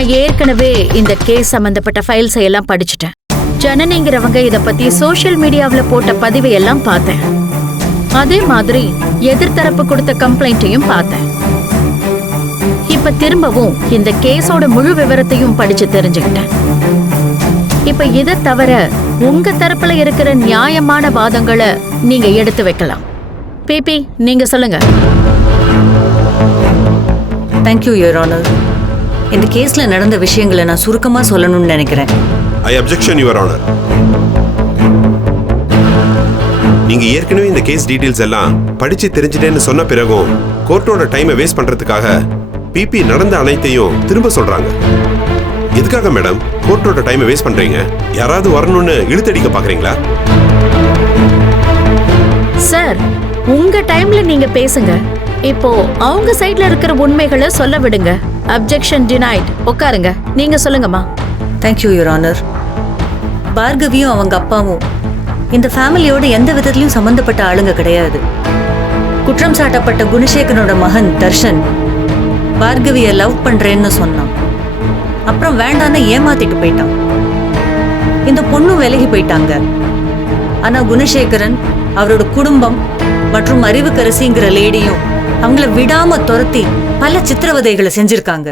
நான் ஏற்கனவே இந்த கேஸ் சம்பந்தப்பட்ட ஃபைல்ஸ் எல்லாம் படிச்சுட்டேன். ஜனனிங்கிறவங்க இத பத்தி சோஷியல் மீடியாவுல போட்ட பதிவை எல்லாம் பார்த்தேன். அதே மாதிரி எதிர்த்தரப்பு கொடுத்த கம்ப்ளைண்ட்டையும் பார்த்தேன். இப்ப திரும்பவும் இந்த கேஸோட முழு விவரத்தையும் படிச்சு தெரிஞ்சுக்கிட்டேன். இப்ப இதை தவிர உங்க தரப்புல இருக்கிற நியாயமான வாதங்களை நீங்க எடுத்து வைக்கலாம். பிபி, நீங்க சொல்லுங்க. Thank you your honour. இந்த கேஸ்ல நடந்த விஷயங்களை நான் சுருக்கமா சொல்லணும்னு நினைக்கிறேன். ஐ அப்ஜெக்ஷன் யுவர் ஆனர். நீங்க ஏற்கனவே இந்த கேஸ் டீடைல்ஸ் எல்லாம் படிச்சு தெரிஞ்சிட்டேன்னு சொன்ன பிறகும் கோர்ட்டோட டைமை வேஸ்ட் பண்றதுக்காக பிபி நடந்த அனைத்தையும் திரும்ப சொல்றாங்க. எதுக்காக மேடம் கோர்ட்டோட டைமை வேஸ்ட் பண்றீங்க? யாராவது வரணும்னு இழுத்தடிக்க பாக்குறீங்களா? சார், உங்க டைம்ல நீங்க பேசுங்க. இப்போ அவங்க சைடுல இருக்கிற உண்மைகளை சொல்ல விடுங்க. Objection denied. உட்காருங்க. நீங்க சொல்லுங்கம்மா. Thank you your honour. பார்கவியும் அவங்க அப்பாவும் இந்த ஃபேமிலியோட எந்த விதத்திலையும் சம்பந்தப்பட்ட ஆளுங்க கிடையாது. குற்றம் சாட்டப்பட்ட குணசேகரனோட மகன் தர்ஷன் பார்கவிய லவ் பண்றேன்னு சொன்னான். அப்புறம் வேண்டான்னு ஏமாத்திட்டு போயிட்டான். இந்த பொண்ணும் விலகி போயிட்டாங்க. ஆனா குணசேகரன், அவரோட குடும்பம் மற்றும் அறிவுக்கரசிங்கிற லேடியும் அவங்கள விடாம துரத்தி பல சித்திரவதைகளை செஞ்சிருக்காங்க.